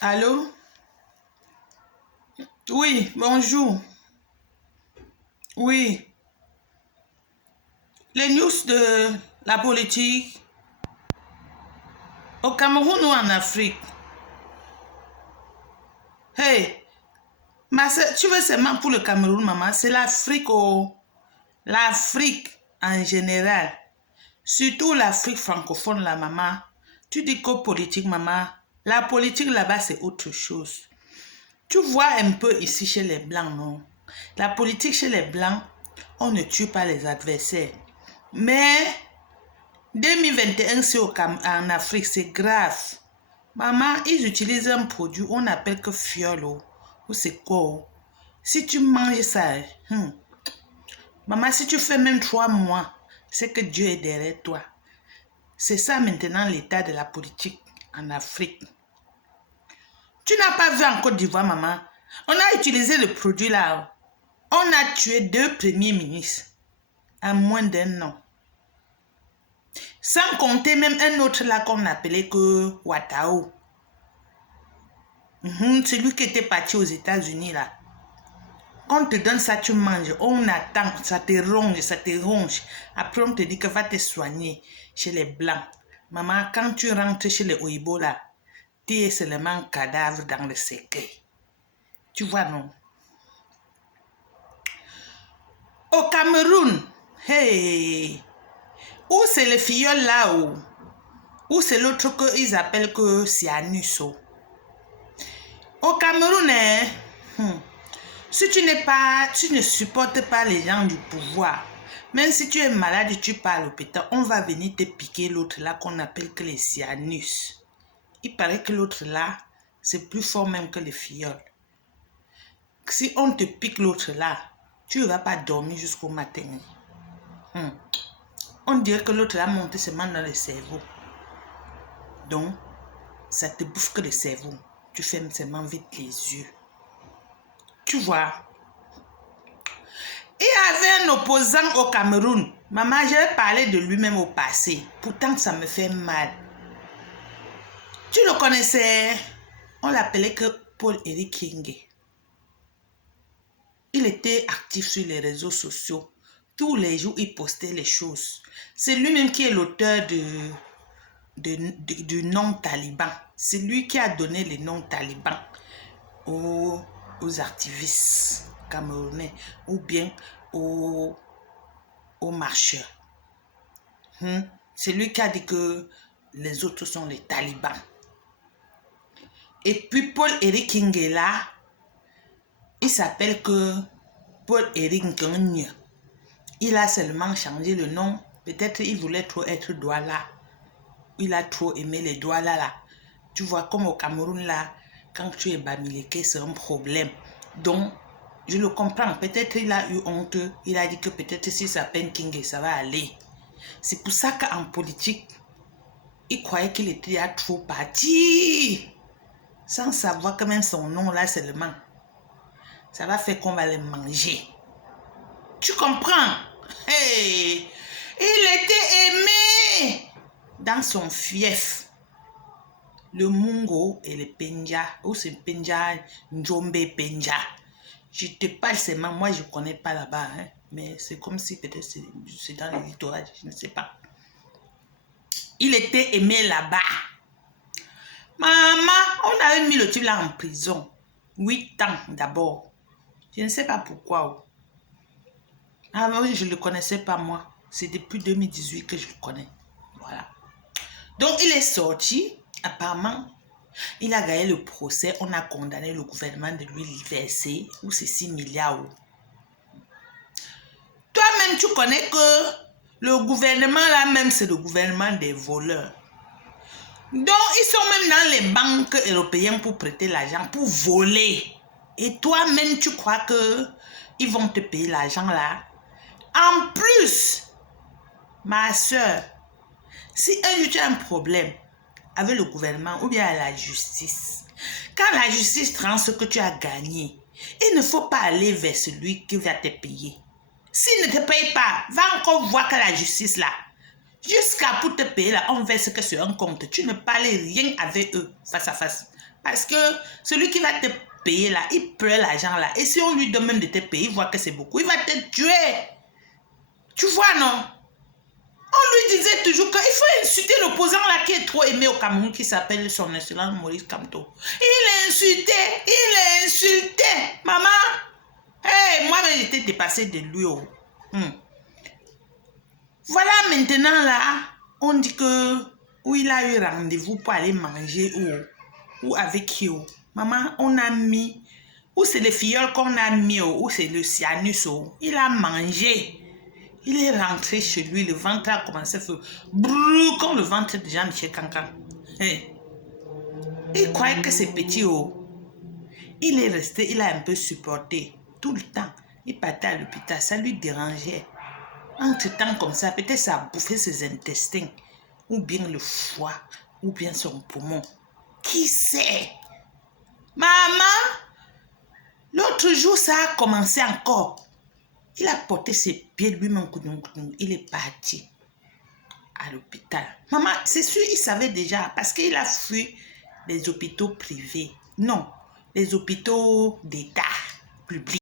Allô? Oui, bonjour. Oui, les news de la politique au Cameroun ou en Afrique. Hey, ma soeur, tu veux seulement pour le Cameroun, maman? C'est l'Afrique, oh. L'Afrique en général. Surtout l'Afrique francophone, la maman. Tu dis qu'au politique, maman. La politique là-bas, c'est autre chose. Tu vois un peu ici chez les Blancs, non? La politique chez les Blancs, on ne tue pas les adversaires. Mais 2021, c'est en Afrique, c'est grave. Maman, ils utilisent un produit, on appelle que fiolo. Ou c'est quoi? Si tu manges ça, maman, si tu fais même 3 mois, c'est que Dieu est derrière toi. C'est ça maintenant l'état de la politique en Afrique. Tu n'as pas vu en Côte d'Ivoire, maman? On a utilisé le produit là. On a tué 2 premiers ministres en moins d'un an. Sans compter même un autre là qu'on appelait que Watao. Celui qui était parti aux États-Unis là. Quand on te donne ça, tu manges. On attend, ça te ronge, ça te ronge. Après, on te dit que va te soigner chez les Blancs. Maman, quand tu rentres chez les Oibo là, tu es seulement un cadavre dans le cercueil. Tu vois, non? Au Cameroun, hey, où c'est le filleul là, ou c'est l'autre qu'ils appellent que cyanus. Au Cameroun, si tu ne supportes pas les gens du pouvoir, même si tu es malade, tu pars à l'hôpital, on va venir te piquer l'autre là qu'on appelle que les cyanus. Il paraît que l'autre là, c'est plus fort même que les filleuls. Si on te pique l'autre là, tu ne vas pas dormir jusqu'au matin. On dirait que l'autre là monte seulement dans le cerveau. Donc, ça te bouffe que le cerveau. Tu fermes seulement vite les yeux. Tu vois? Il y avait un opposant au Cameroun. Maman, j'avais parlé de lui-même au passé. Pourtant, ça me fait mal. Tu le connaissais? On l'appelait que Paul-Éric Kinge. Il était actif sur les réseaux sociaux. Tous les jours, il postait les choses. C'est lui-même qui est l'auteur du nom taliban. C'est lui qui a donné le nom taliban aux activistes camerounais ou bien aux marcheurs. C'est lui qui a dit que les autres sont les talibans. Et puis Paul-Éric Kinge là, il s'appelle que Paul-Éric Ngenye. Il a seulement changé le nom. Peut-être il voulait trop être Douala. Il a trop aimé les Douala là. Tu vois, comme au Cameroun là, quand tu es bamileke, c'est un problème. Donc, je le comprends. Peut-être il a eu honte. Il a dit que peut-être s'il s'appelle Kinge, ça va aller. C'est pour ça qu'en politique, il croyait qu'il était à trop parti. Sans savoir que même son nom là seulement, ça va faire qu'on va le manger. Tu comprends? Hey, il était aimé dans son fief. Le Mungo et le Penja, ou c'est Penja, Njombe Penja. Je te parle seulement, moi je ne connais pas là-bas, mais c'est comme si peut-être c'est dans les littorales, je ne sais pas. Il était aimé là-bas. Maman, on avait mis le type là en prison. 8 ans d'abord. Je ne sais pas pourquoi. Avant, je ne le connaissais pas moi. C'est depuis 2018 que je le connais. Voilà. Donc, il est sorti. Apparemment, il a gagné le procès. On a condamné le gouvernement de lui verser. Ou c'est 6 milliards. Toi-même, tu connais que le gouvernement là même, c'est le gouvernement des voleurs. Donc, ils sont même dans les banques européennes pour prêter l'argent, pour voler. Et toi-même, tu crois que ils vont te payer l'argent là? En plus, ma soeur, si un jour tu as un problème avec le gouvernement ou bien à la justice, quand la justice rend ce que tu as gagné, il ne faut pas aller vers celui qui va te payer. S'il ne te paye pas, va encore voir que la justice là, jusqu'à pour te payer là, on verse que sur un compte. Tu ne parles rien avec eux face à face. Parce que celui qui va te payer là, il prend l'argent là. Et si on lui donne même de te payer, il voit que c'est beaucoup. Il va te tuer. Tu vois, non? On lui disait toujours qu'il faut insulter l'opposant là qui est trop aimé au Cameroun, qui s'appelle son excellence Maurice Kamto. Il insultait. Maman, hey, moi, j'étais dépassée de lui. Oh. Voilà maintenant là, on dit que où il a eu rendez-vous pour aller manger ou avec qui. Maman, on a mis, ou c'est les filleuls qu'on a mis, ou c'est le cyanus. Il a mangé. Il est rentré chez lui, le ventre a commencé à faire brrr, comme le ventre de Jean de chez Cancan. Hey. Il croyait que c'est petit. Il est resté, il a un peu supporté tout le temps. Il partait à l'hôpital, ça lui dérangeait. Entre-temps comme ça, peut-être ça a bouffé ses intestins, ou bien le foie, ou bien son poumon. Qui sait? Maman, l'autre jour, ça a commencé encore. Il a porté ses pieds lui-même, il est parti à l'hôpital. Maman, c'est sûr, il savait déjà, parce qu'il a fui les hôpitaux privés. Non, les hôpitaux d'État publics.